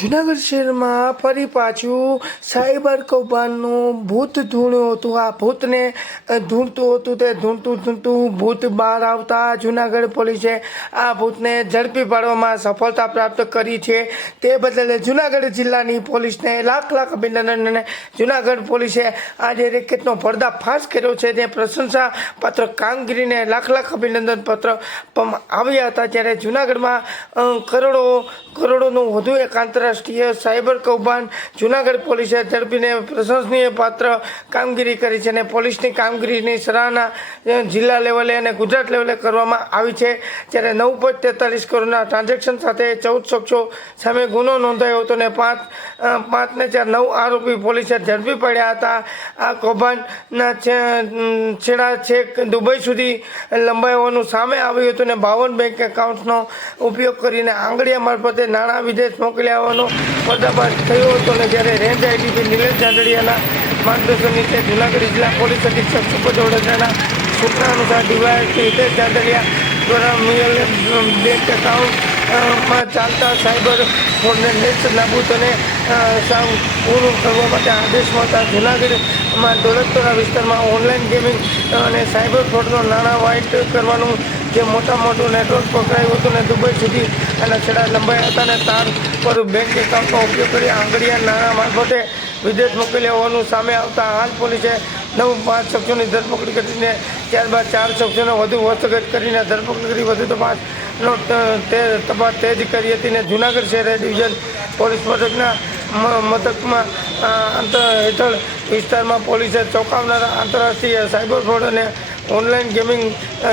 જુનાગઢ શહેરમાં ફરી પાછું સાયબર કૌભાંડનું ભૂત ધૂણ્યું હતું। આ ભૂતને ધૂણતું હતું તે ધૂણતું ભૂત બહાર આવતા જુનાગઢ પોલીસે આ ભૂતને ઝડપી પાડવામાં સફળતા પ્રાપ્ત કરી છે। તે બદલ જુનાગઢ જિલ્લાની પોલીસને લાખ અભિનંદન। અને જુનાગઢ પોલીસે આજે રેકેટનો પર્દાફાશ કર્યો છે તે પ્રશંસાપાત્ર કામગીરીને લાખ અભિનંદન પત્ર આપવામાં આવ્યા હતા। ત્યારે જુનાગઢમાં કરોડોનું વધુ એક આંતરરાષ્ટ્રીય સાયબર કૌભાંડ જુનાગઢ પોલીસે ઝડપીને પ્રશંસનીય પાત્ર કામગીરી કરી છે અને પોલીસની કામગીરીની સરાહના જિલ્લા લેવલે અને ગુજરાત લેવલે કરવામાં આવી છે। જ્યારે 9.43 કરોડના ટ્રાન્ઝેક્શન સાથે 14 શખ્સો સામે ગુનો નોંધાયો હતો અને 9 આરોપી પોલીસે ઝડપી પડ્યા હતા। આ કૌભાંડના છેડા છેક દુબઈ સુધી લંબાવવાનું સામે આવ્યું હતું અને 52 બેંક એકાઉન્ટનો ઉપયોગ કરીને આંગળીયા મારફતે નાણાં વિદેશ મોકલ્યાનો પર્દાફાશ થયો હતો। અને જ્યારે રેન્જ આઈડીપી નિલેશ ચાંદડિયાના માર્ગદર્શન નીચે જુનાગઢ જિલ્લા પોલીસ અધિક્ષક સુપત વડોદરાના સૂચના અનુસાર ડીવાયએસપી હિતેશ ચાંદડિયા દ્વારા મિયલ બેંક એકાઉન્ટમાં ચાલતા સાયબર ફ્રોડને નેસ્ત નાબૂદ અને સાવ પૂરું કરવા માટે આદેશ મળતા જુનાગઢમાં દોલતપરા વિસ્તારમાં ઓનલાઈન ગેમિંગ અને સાયબર ફ્રોડનો નાણાં વાઇટ કરવાનું જે મોટું નેટવર્ક પકડાયું હતું અને દુબઈ સુધી આના છેડા લંબાયા હતા અને તાર પર બેંક એકાઉન્ટનો ઉપયોગ કરી આંગળીયા નાણાં મારફતે વિદેશ મોકલ્યા હોવાનું સામે આવતા હાલ પોલીસે 5 શખ્સોની ધરપકડ કરીને ત્યારબાદ 4 શખ્સોને વધુ હસ્તગત કરીને ધરપકડ કરી વધુ તપાસ તેજ કરી હતી અને જુનાગઢ શહેર ડિવિઝન પોલીસ મથકમાં હેઠળ વિસ્તારમાં પોલીસે ચોંકાવનારા આંતરરાષ્ટ્રીય સાયબર ફ્રોડ અને ઓનલાઈન ગેમિંગ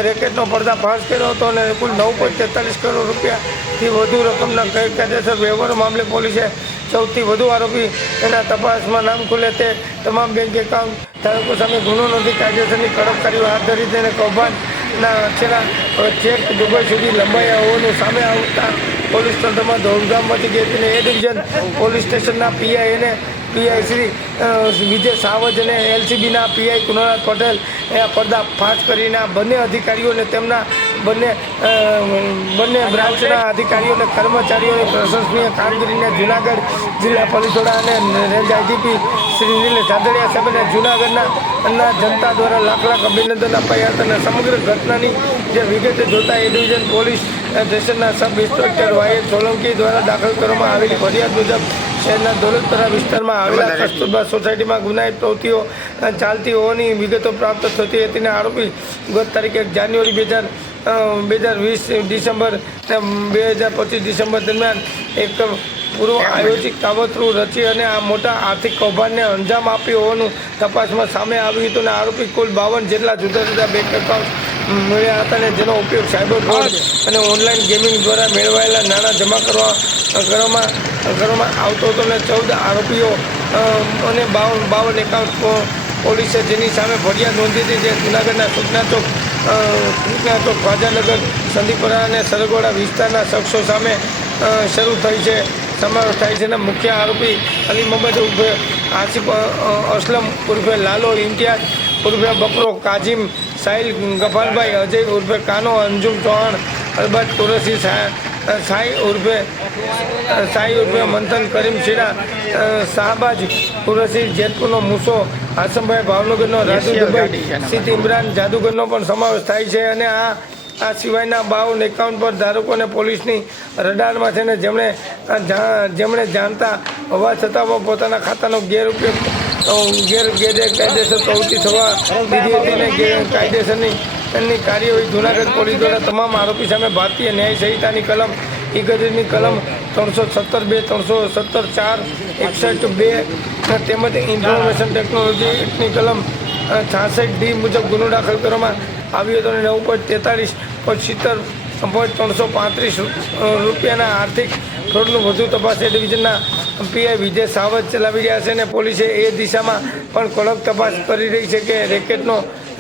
રેકેટનો પર્દાફાશ કર્યો હતો અને કુલ 9.43 કરોડ રૂપિયાથી વધુ રકમના ગેરકાયદેસર વ્યવહારો મામલે પોલીસે સૌથી વધુ આરોપી એના તપાસમાં નામ ખુલે તે તમામ બેંક એકાઉન્ટ ધારકો સામે ગુનો નોંધી કાયદેસરની કડક કાર્યવાહી હાથ ધરી તેને કૌભાંડના છેલ્લા ચેક દુબઈ સુધી લંબાયા હોવાનું સામે આવતા પોલીસ તંત્રમાં દોડધામ મચી ગઈ હતી અને એ ડિવિઝન પોલીસ સ્ટેશનના પીઆઈ શ્રી વિજય સાવજ અને એલસીબીના પીઆઈ કુનાલ પટેલ એ આ પર્દાફાશ કરીને આ બંને અધિકારીઓને તેમના બંને બ્રાન્ચના અધિકારીઓ અને કર્મચારીઓની પ્રશંસનીય કામગીરીને જુનાગઢ જિલ્લા પોલીસ વડા અને રેન્જ આઈજીપી શ્રી નિલેશ ચાંદડિયા સાહેબને જુનાગઢના જનતા દ્વારા લાખ અભિનંદન અપાયા હતા અને સમગ્ર ઘટનાની જે વિગતે જોતા એ ડિવિઝન પોલીસ સ્ટેશનના સબ ઇન્સ્પેક્ટર વાય સોલંકી દ્વારા દાખલ કરવામાં આવેલી ફરિયાદ મુજબ શહેરના દોલતપરા વિસ્તારમાં આવેલા કસ્તુરબા સોસાયટીમાં ગુનાહિત પ્રવૃત્તિઓ ચાલતી હોવાની વિગતો પ્રાપ્ત થતી હતી અને આરોપી ગત તારીખ 1 જાન્યુઆરી 2020 ડિસેમ્બર 2025 ડિસેમ્બર દરમિયાન એક પૂર્વ આયોજિત કાવતરું રચી અને આ મોટા આર્થિક કૌભાંડને અંજામ આપ્યો હોવાનું તપાસમાં સામે આવ્યું હતું અને આરોપી કુલ 52 જેટલા જુદા બેંક એકાઉન્ટ મળ્યા હતા અને જેનો ઉપયોગ સાયબર ફ્રોડ અને ઓનલાઈન ગેમિંગ દ્વારા મેળવાયેલા નાણાં જમા કરવામાં આવતો હતો અને 14 આરોપીઓ અને 52 એકાઉન્ટ પોલીસે જેની સામે ફરિયાદ નોંધી હતી જે જૂનાગઢના સૂચના ચોક ખ્વાજાનગર સંદીપરા અને સરગોડા વિસ્તારના શખ્સો સામે શરૂ થઈ છે સમાવેશ થાય છે અને મુખ્ય આરોપી અલી મોહમ્મદ ઉર્ફે આસિફ અસલમ ઉર્ફે લાલો ઇમ્તિયાઝ ઉર્ફે બકરો કાજીમ સાહિલ ગફાલભાઈ અજય ઉર્ફે કાનો અંજુમ ચૌહાણ અલબત કુરેશી સાઈ ઉર્ફે મંથન કરીમ શીરા શાહબાજ કુરેશી જેતપુરનો મૂસો હાસમભાઈ ભાવનગરનો રાજુ દુબઈ સિદ્ધ ઇમરાન જાદુગરનો પણ સમાવેશ થાય છે અને આ સિવાયના 52 એકાઉન્ટ પર ધારકોને પોલીસની રડારમાં છે ને જેમણે જાણતા હોવા છતાં પોતાના ખાતાનો ગેરકાયદેસર પ્રવૃત્તિ થવા દીધી હતી અને કાયદેસરની કાર્યવાહી જૂનાગઢ પોલીસ દ્વારા તમામ આરોપી સામે ભારતીય ન્યાય સંહિતાની કલમ ઇગજની કલમ 317(2), 317(4), 61(2) તેમજ ઇન્ફોર્મેશન ટેકનોલોજી એક્ટની કલમ 66D મુજબ ગુનો દાખલ કરવામાં આવ્યો હતો અને 9.43.335 રૂપિયાના આર્થિક ફ્રોડનું વધુ તપાસ એ ડિવિઝનના પીઆઈ વિજય સાવજ ચલાવી રહ્યા છે અને પોલીસે એ દિશામાં પણ કડક તપાસ કરી રહી છે કે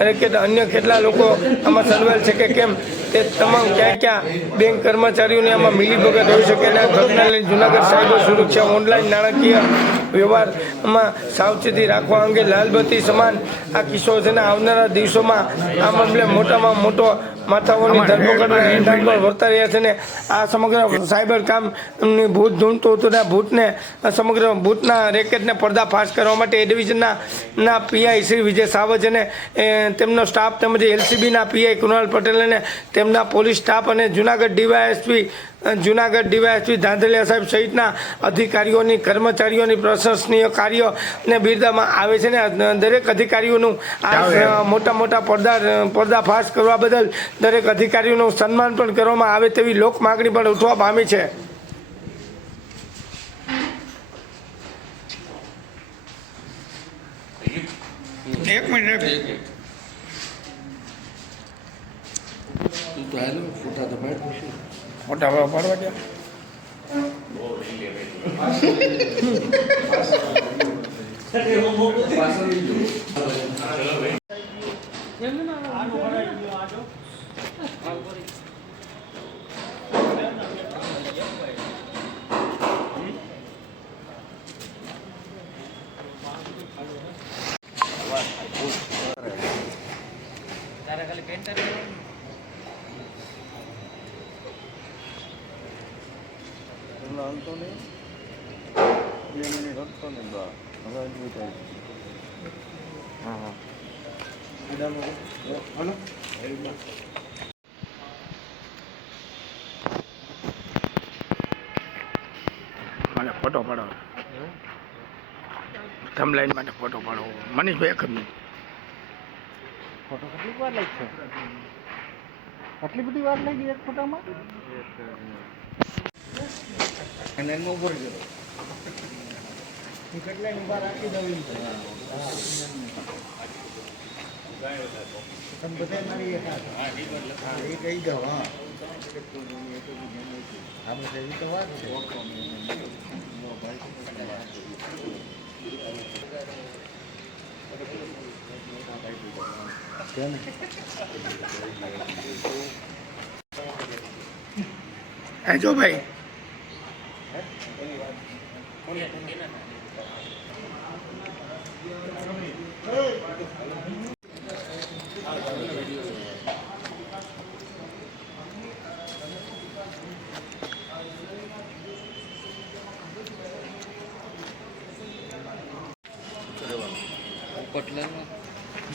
રેકેટ અન્ય કેટલા લોકો આમાં સંડોવાયેલ છે કે કેમ તે તમામ ક્યાં બેંક કર્મચારીઓને આમાં મિલીભગત હોઈ શકે અને આ ઘટના લઈને જૂનાગઢ સાયબર સુરક્ષા ઓનલાઈન નાણાકીય વ્યવહારમાં સાવચેતી રાખવા અંગે લાલબત્તી સમાન આ કિસ્સો છે અને આવનારા દિવસોમાં આ મામલે મોટામાં મોટો માથાઓની ધરપકડના એંધાણ પર વર્તા રહ્યા છે ને આ સમગ્ર સાયબર કામની ભૂત ધૂણતું હતું ને ભૂતને સમગ્ર ભૂતના રેકેટને પર્દાફાશ કરવા માટે એ ડિવિઝનના પીઆઈ શ્રી વિજય સાવજ અને તેમનો સ્ટાફ તેમજ એલસીબીના પીઆઈ કૃણાલ પટેલ અને તેમના પોલીસ સ્ટાફ અને જુનાગઢ ડીવાયએસપી ધાંધલિયા સાહેબ સહિતના અધિકારીઓની કર્મચારીઓની પ્રશંસનીય કાર્યને બિરદાવવામાં આવે છે ને દરેક અધિકારીઓનું આ મોટા પર્દાફાશ કરવા બદલ દરેક અધિકારીઓનું સન્માન પણ કરવામાં આવે તેવી લોક માગણી પણ ઉઠવા પામી છે. એક મિનિટ ફોટા પાડવા દે. મને ફોટો પાડો થંબલાઈન માટે ફોટો પાડો મનીષભાઈ એક જ મિનિટ. ફોટો કેટલી વાર લાગશે? આટલી બધી વાર લાગી એક ફોટામાં? અને એનો ઉપર ગયો કેટલા ઉભા રાખી દઉં તમે બધા મારી એ કહી દો. હા આપણે એવી તો વાત છે. જો ભાઈ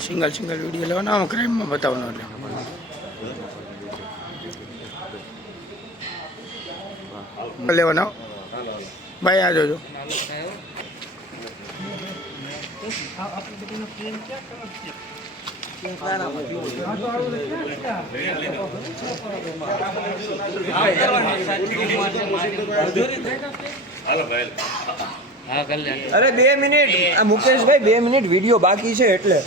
સિંગલ વિડીયો લેવાનો આમાં ક્રાઇમમાં બતાવવાનો એટલે લેવાનો ભાઈ આ જોજો. અરે 2 મિનિટ મુકેશભાઈ 2 મિનિટ વિડીયો બાકી છે એટલે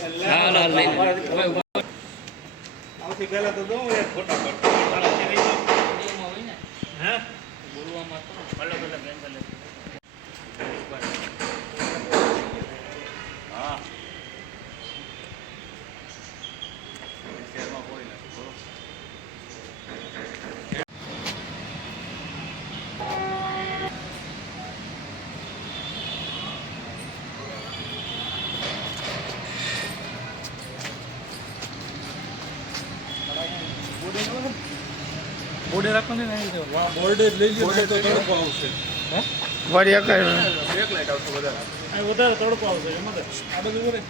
બોર્ડે રાખવાનું ને બોર્ડે લઈ લ્યો તો તડકો આવશે. વળી એક લાઈટ આવશે વધારે તડકો આવશે એમાં આ બધું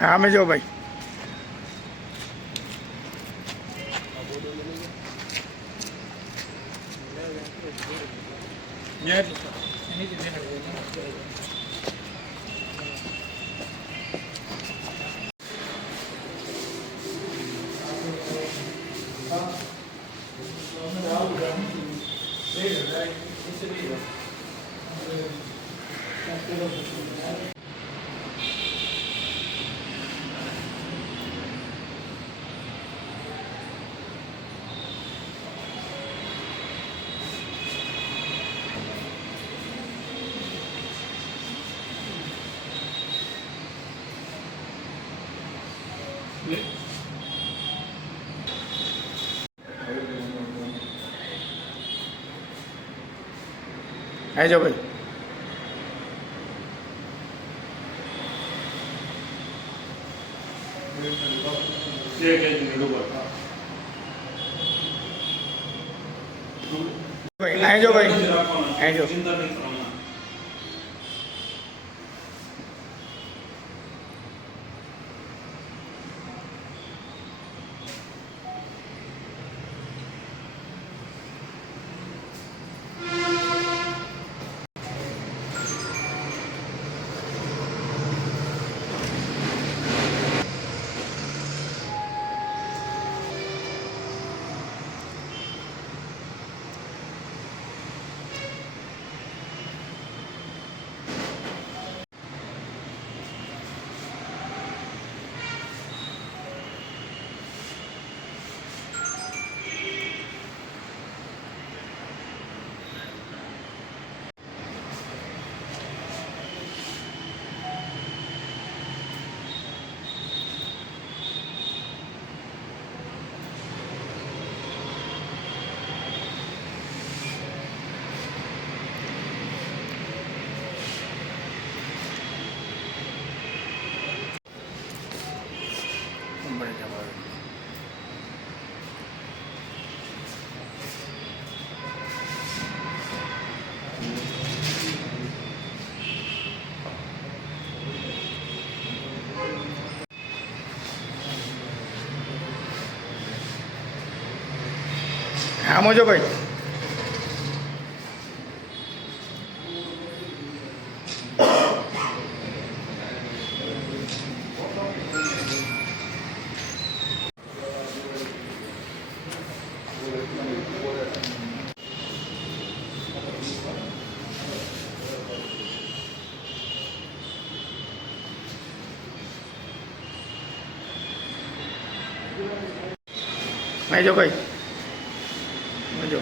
હા અમે જો ભાઈ આવજો ભાઈ. ભાઈ અહીં જો ભાઈ અહીં જો આમ જો ભાઈ અહીં જો ભાઈ જો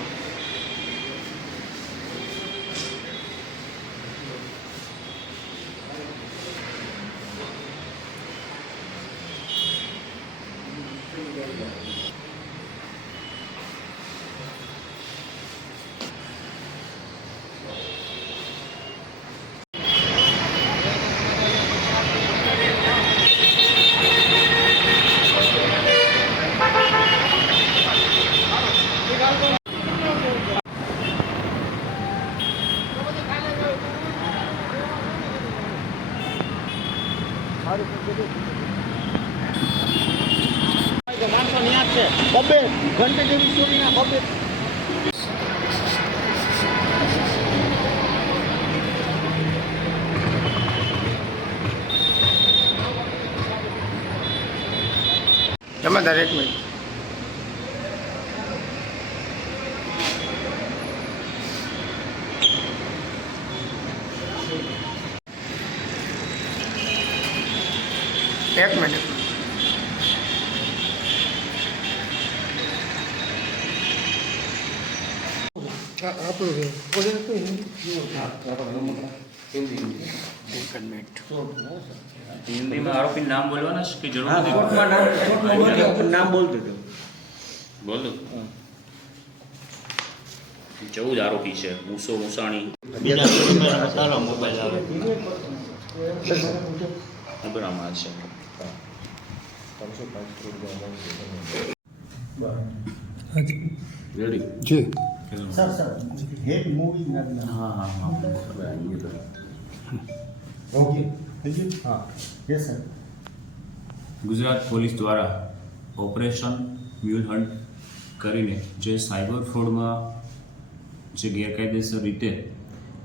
માણસો નિયાત છે બબે ઘંટે જેવી ચોરીના બબે જમાદાર એક મિનિટ એક મિનિટ हिंदी में आरोपी नाम बोलवाना है कि जरूर नहीं? નામ બોલ દેજો बोल दो 14 आरोपी છે મૂસો મૂસાણી અબ્રામા છે રેડી જી સર હેડ મૂવી હા હા હા ઓકે હા યસ સર ગુજરાત પોલીસ દ્વારા ઓપરેશન મ્યુલ હન્ટ કરીને જે સાયબર ફ્રોડમાં જે ગેરકાયદેસર રીતે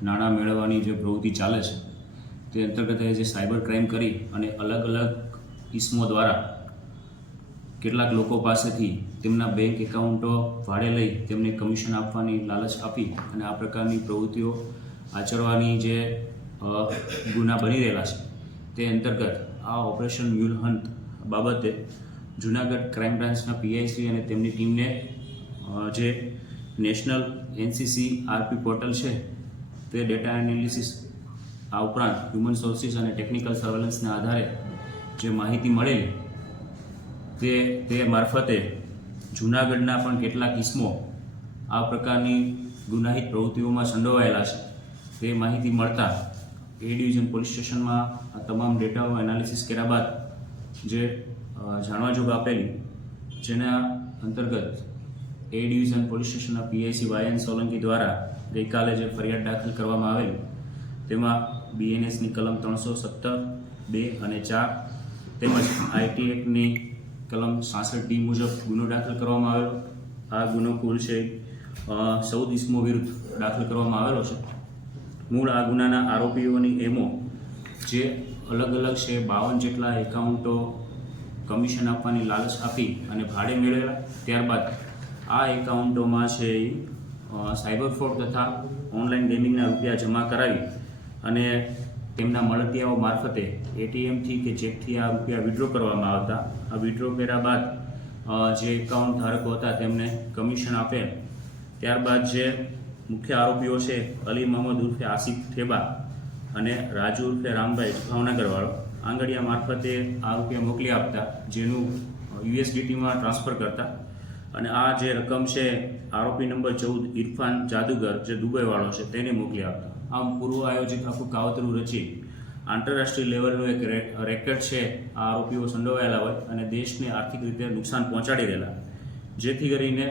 નાણાં મેળવવાની જે પ્રવૃત્તિ ચાલે છે તે અંતર્ગત જે સાયબર ક્રાઇમ કરી અને અલગ અલગ ઇસમો દ્વારા કેટલાક લોકો પાસેથી તેમના બેંક એકાઉન્ટો ભાડે લઈ તેમને કમિશન આપવાની લાલચ આપી અને આ પ્રકારની પ્રવૃત્તિઓ આચરવાની જે ગુના બની રહેલા છે તે અંતર્ગત આ ઓપરેશન મ્યુલ હન્ટ બાબતે જૂનાગઢ ક્રાઇમ બ્રાન્ચના પીઆઈસી અને તેમની ટીમને જે નેશનલ એનસીસી આરપી પોર્ટલ છે તે ડેટા એનાલિસિસ આ ઉપરાંત હ્યુમન સોર્સિસ અને ટેકનિકલ સર્વેલન્સના આધારે જે માહિતી મળેલી તે મારફતે જૂનાગઢના પણ કેટલાક ઇસમો આ પ્રકારની ગુનાહિત પ્રવૃત્તિઓમાં સંડોવાયેલા છે તે માહિતી મળતા એ ડિવિઝન પોલીસ સ્ટેશનમાં આ તમામ ડેટાઓ એનાલિસિસ કર્યા બાદ જે જાણવા જોગ આપેલી જેના અંતર્ગત એ ડિવિઝન પોલીસ સ્ટેશનના પીઆઈસી વાયન સોલંકી દ્વારા ગઈકાલે જે ફરિયાદ દાખલ કરવામાં આવેલી તેમાં બીએનએસની કલમ 317(2) અને 4 તેમજ આઈટી એક્ટની કલમ 66D મુજબ ગુનો દાખલ કરવામાં આવેલો. આ ગુનો કુલ છે 14 ઇસમો વિરુદ્ધ દાખલ કરવામાં આવેલો છે. મૂળ આ ગુનાના આરોપીઓની એમો જે અલગ અલગ છે 52 જેટલા એકાઉન્ટો કમિશન આપવાની લાલચ આપી અને ભાડે મેળવેલા. ત્યારબાદ આ એકાઉન્ટોમાં છે સાયબર ફ્રોડ તથા ઓનલાઈન ગેમિંગના રૂપિયા જમા કરાવી અને તેમના મળતિયાઓ મારફતે એટીએમથી કે ચેકથી આ રૂપિયા વિડ્રો કરવામાં આવતા. આ વિડ્રો કર્યા બાદ જે એકાઉન્ટ ધારકો હતા તેમને કમિશન આપેલ. ત્યારબાદ જે મુખ્ય આરોપીઓ છે અલી મોહમ્મદ ઉર્ફે આસિફ થેબા અને રાજુ ઉર્ફે રામભાઈ ભાવનગરવાળો આંગડિયા મારફતે આ રૂપિયા મોકલી આપતા, જેનું યુએસડીટીમાં ટ્રાન્સફર કરતા. અને આ જે રકમ છે આરોપી નંબર 14 ઇરફાન જાદુગર જે દુબઈવાળો છે તેને મોકલી આપતા. આમ પૂર્વ આયોજિત આખું કાવતરું રચી આંતરરાષ્ટ્રીય લેવલનું એક રેકેટ છે આ આરોપીઓ સંડોવાયેલા હોય અને દેશને આર્થિક રીતે નુકસાન પહોંચાડી રહેલા, જેથી કરીને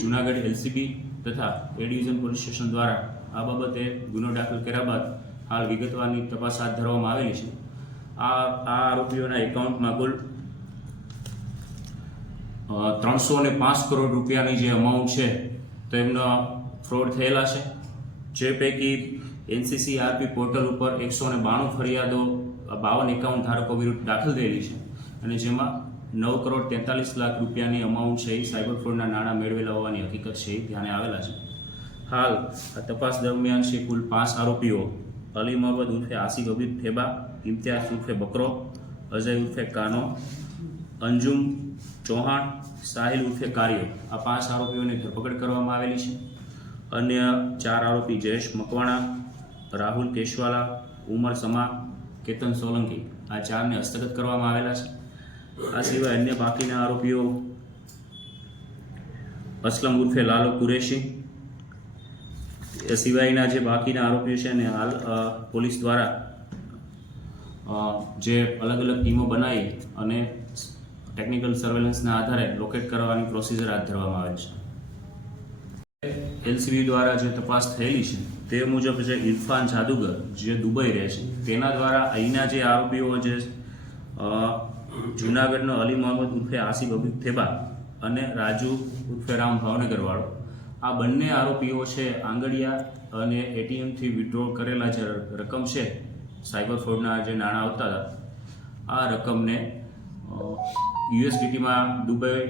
જૂનાગઢ એલસીબી તથા એ ડિવિઝન પોલીસ સ્ટેશન દ્વારા આ બાબતે ગુનો દાખલ કર્યા બાદ હાલ વિગતવારની તપાસ હાથ ધરવામાં આવેલી છે. આ આરોપીઓના એકાઉન્ટમાં કુલ 305 કરોડ રૂપિયાની જે અમાઉન્ટ છે તેમનો ફ્રોડ થયેલા છે. જે પૈકી એનસીસીઆરપી પોર્ટલ ઉપર 192 ફરિયાદો 52 એકાઉન્ટ ધારકો વિરુદ્ધ દાખલ થયેલી છે અને જેમાં 9 કરોડ 43 લાખ રૂપિયાની અમાઉન્ટ છે એ સાયબર ફ્રોડના નાણાં મેળવેલા હોવાની હકીકત છે એ ધ્યાને આવેલા છે. હાલ આ તપાસ દરમિયાન છે કુલ 5 આરોપીઓ અલી મોહમ્મદ ઉર્ફે આસિફ હબીબ થેબા, ઇમ્તિયાઝ ઉર્ફે બકરો, અજય ઉર્ફે કાનો, અંજુમ ચૌહાણ, સાહિલ ઉર્ફે કાર્યો, આ 5 આરોપીઓની ધરપકડ કરવામાં આવેલી છે. અન્ય 4 આરોપી જયેશ મકવાણા, રાહુલ કેશવાલા, ઉમર સમા, કેતન સોલંકી, આ 4ને હસ્તગત કરવામાં આવેલા છે. આ સિવાય અન્ય બાકીના આરોપીઓ અસલમ ઉર્ફે લાલો કુરેશી, એ સિવાયના જે બાકીના આરોપીઓ છે ને હાલ પોલીસ દ્વારા જે અલગ અલગ ટીમો બનાવી અને ટેકનિકલ સર્વેલન્સના આધારે લોકેટ કરવાની પ્રોસિજર હાથ ધરવામાં આવેલ છે. એલસીબી દ્વારા જે તપાસ થયેલી છે તે મુજબ જે ઇરફાન જાદુગર જે દુબઈ રહે છે તેના દ્વારા અહીંના જે આરોપીઓ જે જૂનાગઢનો અલી મોહમ્મદ ઉર્ફે આસિફ હબીબ થેબા અને રાજુ ઉર્ફે રામ ભાવનગરવાળો, આ બંને આરોપીઓ છે આંગડિયા અને એટીએમથી વિડ્રો કરેલા જે રકમ છે સાયબર ફ્રોડના જે નાણાં આવતા હતા, આ રકમને યુએસડીટીમાં દુબઈ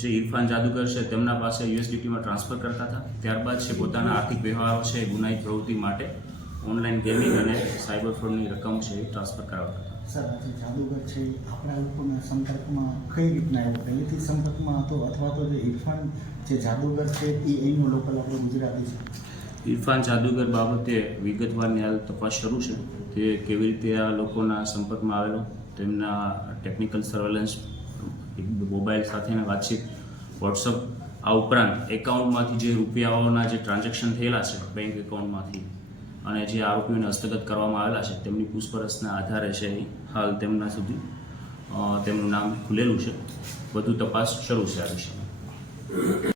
જે ઇરફાન જાદુગર છે તેમના પાસે યુએસડીટીમાં ટ્રાન્સફર કરતા હતા. ત્યારબાદ છે પોતાના આર્થિક વ્યવહારો છે ગુનાહિત પ્રવૃત્તિ માટે ઓનલાઈન ગેમિંગ અને સાયબર ફ્રોડની રકમ છે એ ટ્રાન્સફર કરાવતા હતા. સર, આ જે જાદુગર છે આપણા લોકોના સંપર્કમાં કઈ રીતના આવ્યો? પહેલેથી સંપર્કમાં હતો અથવા તો જે ઇરફાન જે જાદુગર છે એ અહીંનો લોકલ આપણો ગુજરાતી છે? ઇરફાન જાદુગર બાબતે વિગતવારની હાલ તપાસ શરૂ છે. તે કેવી રીતે આ લોકોના સંપર્કમાં આવેલો, તેમના ટેકનિકલ સર્વેલન્સ, મોબાઈલ સાથેના વાતચીત, વોટ્સઅપ, આ ઉપરાંત એકાઉન્ટમાંથી જે રૂપિયાઓના જે ટ્રાન્ઝેક્શન થયેલા છે બેંક એકાઉન્ટમાંથી અને જે આરોપીઓને હસ્તગત કરવામાં આવેલા છે તેમની પૂછપરછના આધારે છે હાલ તેમના સુધી તેમનું નામ ખુલેલું છે. વધુ તપાસ શરૂ છે આ વિષયમાં.